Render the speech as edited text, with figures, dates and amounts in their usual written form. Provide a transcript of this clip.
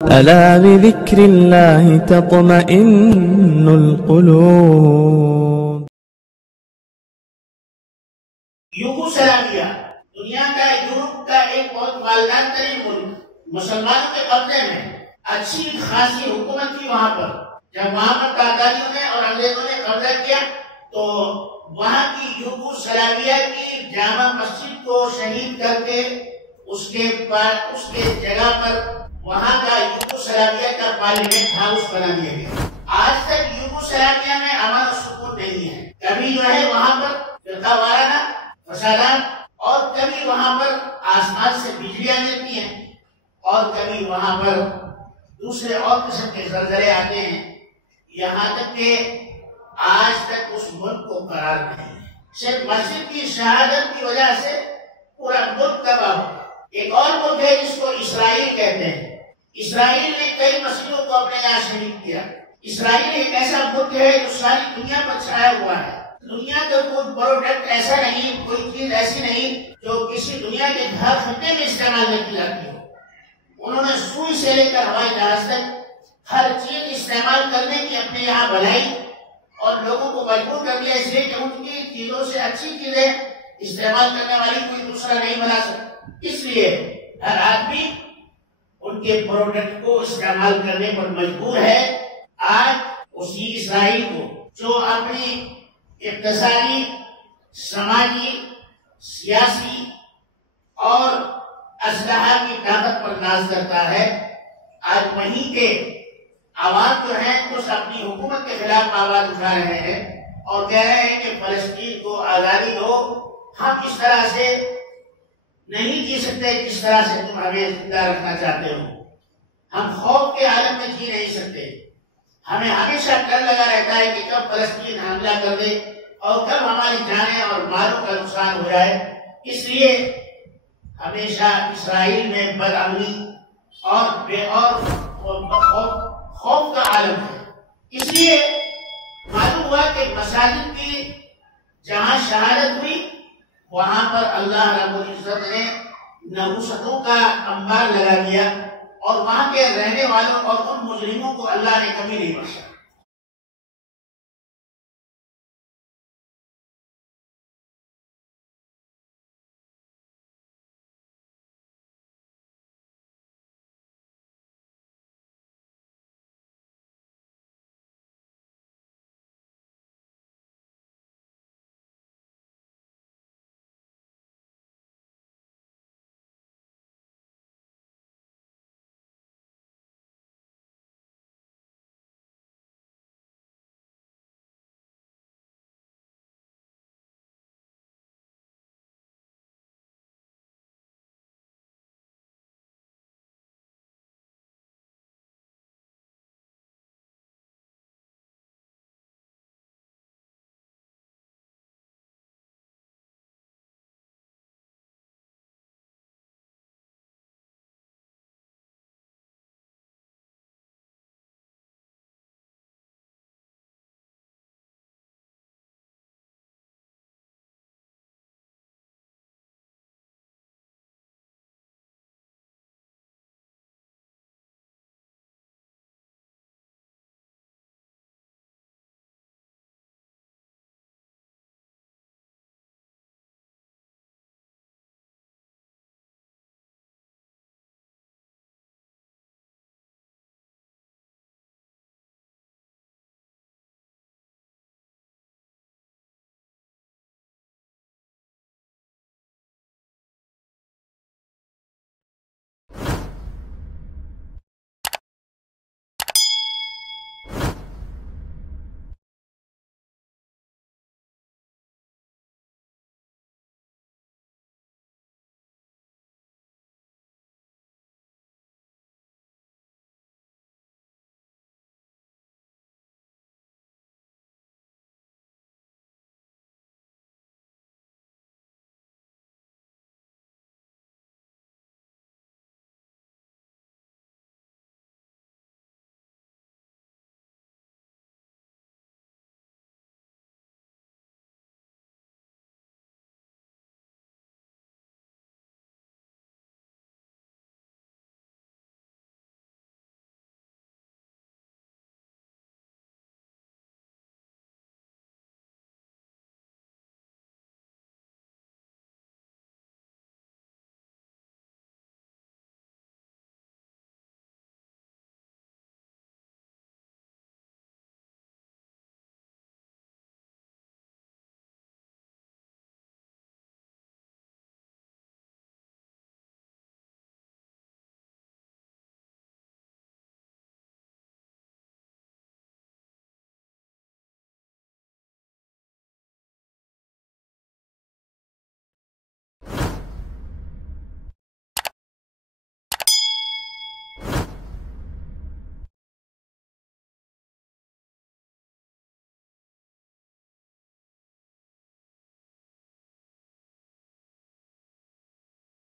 ألا بذكر الله تطمئن القلوب. یوگوسلاویا دنیا کا یورپ کا ایک بہت مالدار ترین ملک، مسلمانوں کے قبضے میں، اچھی خاصی حکومت تھی وہاں پر. جب وہاں پر قادریوں نے اور انگریزوں نے قبضہ کیا تو وہاں کی یوگوسلاویا کی جامع مسجد کو شہید کر کے اس کے جگہ پر وہاں کا یوگوسلاویا کا پارلیمنٹ ہاؤس بنا دیا گیا. آج تک یوگوسلاویا میں امن و سکون نہیں ہے. کبھی جو ہے وہاں پر فرقہ وارانہ فسادات، اور کبھی وہاں پر آسمان سے بجلیاں گرتی ہیں، اور کبھی وہاں پر دوسرے اور قسم کے زلزلے آتے ہیں. یہاں تک کہ آج تک اس ملک کو قرار نہیں ہے. صرف مسجد کی شہادت کی وجہ سے پورا ملک تباہ ہو. ایک اور ملک ہے جس کو اسرائیل کہتے ہیں. اسرائیل نے کئی مسجدوں کو اپنے یہاں شہید کیا. اسرائیل ایک ایسا ملک ہے جو ساری دنیا پر چھایا ہوا ہے. دنیا کا کوئی پروڈکٹ ایسا نہیں، کوئی چیز ایسی نہیں جو کسی دنیا کے گھر خطے میں استعمال نہیں کی جاتی ہو. انہوں نے سوئی سے لے کر ہوائی جہاز تک ہر چیز استعمال کرنے کی اپنے یہاں بنائی اور لوگوں کو مجبور کر دیا، اس لیے کہ ان کی چیزوں سے اچھی چیزیں استعمال کرنے والی کوئی دوسرا نہیں بنا سکتا. اس لیے ہر آدمی ان کے پروڈکٹ کو استعمال کرنے پر مجبور ہے. آج اسی اسرائیل کو جو اپنی اقتصادی، سماجی، سیاسی اور اسلحہ کی طاقت پر ناز کرتا ہے، آج وہیں کے عوام جو ہیں کچھ اپنی حکومت کے خلاف آواز اٹھا رہے ہیں اور کہہ رہے ہیں کہ فلسطین کو آزادی دو. ہم اس طرح سے نہیں جی سکتے جس طرح سے تم ہمیں زندہ رکھنا چاہتے ہو. ہم خوف کے عالم میں جی نہیں سکتے. ہمیں ہمیشہ ڈر لگا رہتا ہے کہ کب فلسطین حملہ کر دے اور کب ہماری جانیں اور مالوں کا نقصان ہو جائے. اس لیے ہمیشہ اسرائیل میں بدامنی اور خوف کا عالم ہے. اس لیے معلوم ہوا کہ مساجد کی جہاں شہادت ہوئی وہاں پر اللہ رب العزت نے نحوستوں کا انبار لگا دیا اور وہاں کے رہنے والوں اور ان مجرموں کو اللہ نے کبھی نہیں بخشا.